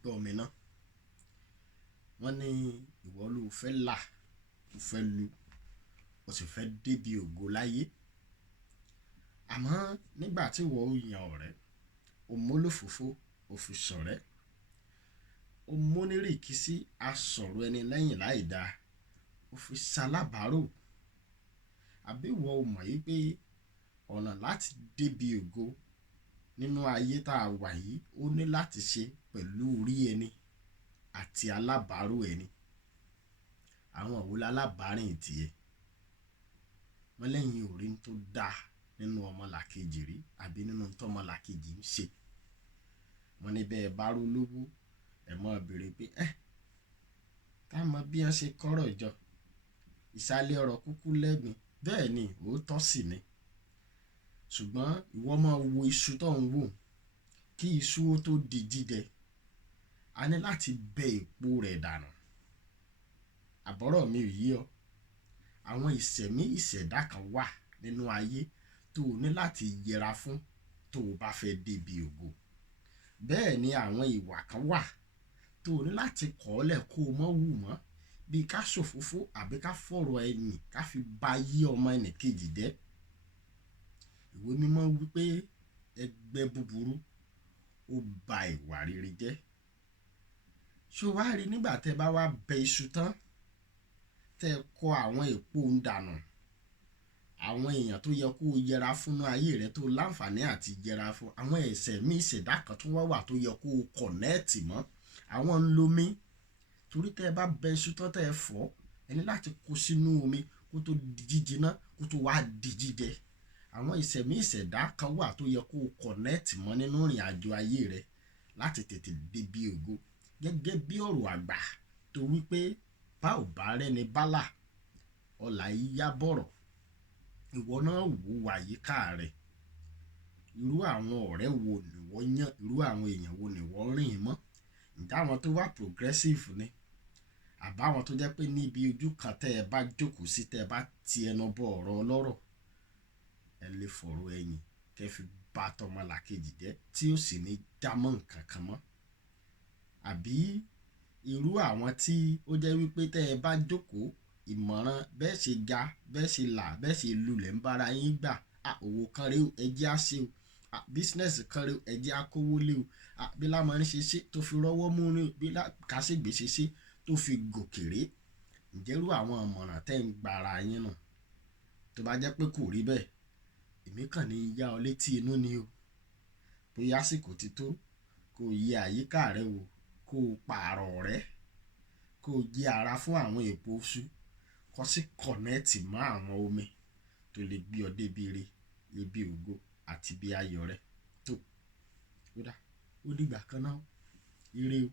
gbọ́ mi ná. Wọ́n ní ìwọ ló fẹ́ là, o fẹ́ lu, o sì fẹ́ débi ògo láyé. Àmọ́ nígbà tí ìwọ yan ọ̀rẹ́, o mólòfòfó, o fi ṣọ̀rẹ́, o mónírìkísí, a sọ̀rọ̀ ẹni lẹ́yìn láì dáa, o fi ṣalábàárò. Àbí ìwọ ò mọ̀ yí pé ọ̀nà láti débi ògo nínú ayé tá a wà yìí ó ní láti ṣe pẹ̀lú orí ẹni àti alábàárò ẹni. Àwọn wo lálábàárìn tiẹ̀? Wọ́n lẹ́yìn orí tó dáa nínú ọmọlàkejì rí àbí nínú tó ọmọlàkejì ń ṣe. Wọ́n ní bẹ́ẹ̀ bá rú lówó, ẹ̀ mọ́ béèrè pé ká mọ bí wọ́n ṣe kọ́rọ̀ jọ. Ìsàlẹ̀ ọ̀rọ̀ kúkú lẹ́gbin, bẹ́ẹ̀ ni òótọ́ sì ni. Ṣùgbọ́n ìwọ máa wo iṣu tó ń wò kí iṣu ó tó di jíjẹ. A ní láti bẹ èpo rẹ̀ dànù. Àbọ̀rọ̀ mi ò yé ọ. Àwọn ìṣẹ̀mí ìṣẹ̀dá kan wà nínú ayé tó o ní láti yẹra fún tó o bá fẹ́ débi ògo. Bẹ́ẹ̀ ni àwọn ìwà kan wà tó o ní láti kọ̀ọ́lẹ̀ kó o mọ́ wù mọ́, bí ká ṣòfófó àbí ká fọ̀rọ̀ ẹ̀yìn ká fi ba yí ọmọ ẹnì kejì jẹ́. Ìwé mímọ́ wípé ẹgbẹ́ búburú ó ba ìwà rere jẹ́. Ṣé o wá rí nígbà tẹ́ bá wá bẹ iṣu tán, tẹ́ kọ àwọn èpo ń dànù, àwọn èèyàn tó yẹ kó o yẹra fún ayé rẹ tó láǹfààní àti yẹra fún, àwọn ìṣẹ̀mí ìṣẹ̀dá kan tó wà tó yẹ kó o kọ̀nẹ́ẹ̀tì mọ́, àwọn ń lo mí. Torí tẹ́ bá bẹ iṣu tán tẹ́ fọ́, ẹni láti kó sínú omi kó tó di jíjiná kó tó wá di jíjẹ. Àwọn ìṣẹ̀mí ìṣẹ̀dá kan wà tó yẹ kó o kọ̀nẹ́ẹ̀tì mọ́ nínú ìrìn àjò ayé rẹ láti tètè débi ògo. Gẹ́gẹ́ bí ọ̀rọ̀ àgbà tó wípé bá ò bá rẹ́ni bálà, ọ̀la yíyá bọ̀rọ̀. Ìwọ náà wò wàyíká rẹ̀. Irú àwọn ọ̀rẹ́ wo ni wọ́n yàn? Irú àwọn èèyàn wo ni wọ́n rìn mọ́? Ǹjẹ́ àwọn tó wà progressive ni? Àbáwọn tó jẹ́ pé níbi ojú kan tẹ́ ẹ bá jókòó sí, tẹ́ ẹ bá ti ẹnu bọ ọ̀rọ̀ ọlọ́rọ̀, ẹ lè fọ̀rọ̀ ẹ̀yìn kẹ́ fi bá tọmọlàkejì jẹ́ tí ó sì ní jámọ́ nǹkan kan mọ́. Àbí irú àwọn tí ó jẹ́ wípé tẹ́ ẹ bá jókòó, ìmọ̀ràn bẹ́ẹ̀ ṣe ga, bẹ́ẹ̀ ṣe là, bẹ́ẹ̀ ṣe lulẹ̀ ń bára yín gbà. Òwò kan rèé o, ẹ jẹ́ á ṣe o. Business kan rèé o, ẹ jẹ́ á kówó lé o. Bí lámọrin ṣe ṣe tó fi rọ́wọ́ mú ní, bí Kásìgbé ṣe ṣe tó fi gòkèrè. Ǹjẹ́ irú àwọn ìmọ̀ràn tẹ́ ń gbára yín nù? Tó bá jẹ́ pé kò rí bẹ́ẹ̀, èmi kàn ní yá ọ létí inú ni o. Bóyá àsìkò ti tó kó yẹ àyíká rẹ wò, kó pààrọ̀ rẹ̀, kó yẹ ara fún àwọn èpo iṣu, kó sì kọ̀nẹ́ẹ̀tì mọ́ àwọn omi tó lè gbé ọ débi ire, ibi ògo àti bí ayọ̀ rẹ tó. Ó dìgbà kan náà. Ire o.